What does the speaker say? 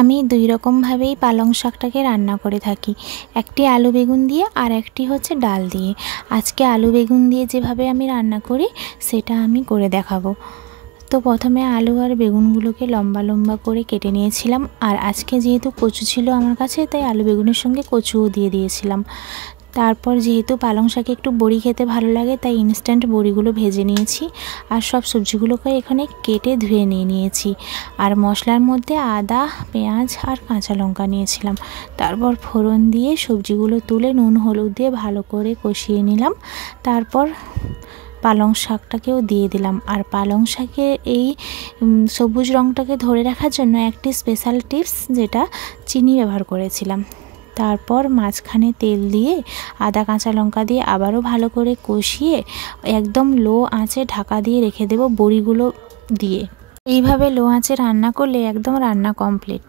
আমি দুই রকমভাবেই পালং শাকটাকে রান্না করে থাকি, একটি আলু বেগুন দিয়ে আর একটি হচ্ছে ডাল দিয়ে। আজকে আলু বেগুন দিয়ে যেভাবে আমি রান্না করি সেটা আমি করে দেখাবো। তো প্রথমে আলু আর বেগুনগুলোকে লম্বা লম্বা করে কেটে নিয়েছিলাম, আর আজকে যেহেতু কচু ছিল আমার কাছে তাই আলু বেগুনের সঙ্গে কচুও দিয়ে দিয়েছিলাম। তারপর যেহেতু পালং শাকে একটু বড়ি খেতে ভালো লাগে তাই ইনস্ট্যান্ট বড়িগুলো ভেজে নিয়েছি, আর সব সবজিগুলোকে এখানে কেটে ধুয়ে নিয়েছি। আর মশলার মধ্যে আদা, পেঁয়াজ আর কাঁচা লঙ্কা নিয়েছিলাম। তারপর ফোড়ন দিয়ে সবজিগুলো তুলে নুন হলুদ দিয়ে ভালো করে কষিয়ে নিলাম। তারপর পালং শাকটাকেও দিয়ে দিলাম। আর পালং শাকের এই সবুজ রঙটাকে ধরে রাখার জন্য একটি স্পেশাল টিপস, যেটা চিনি ব্যবহার করেছিলাম। তারপর মাঝখানে তেল দিয়ে আদা কাঁচা লঙ্কা দিয়ে আবারও ভালো করে কষিয়ে একদম লো আঁচে ঢাকা দিয়ে রেখে দেব বড়িগুলো দিয়ে। এইভাবে লো আঁচে রান্না করলে একদম রান্না কমপ্লিট।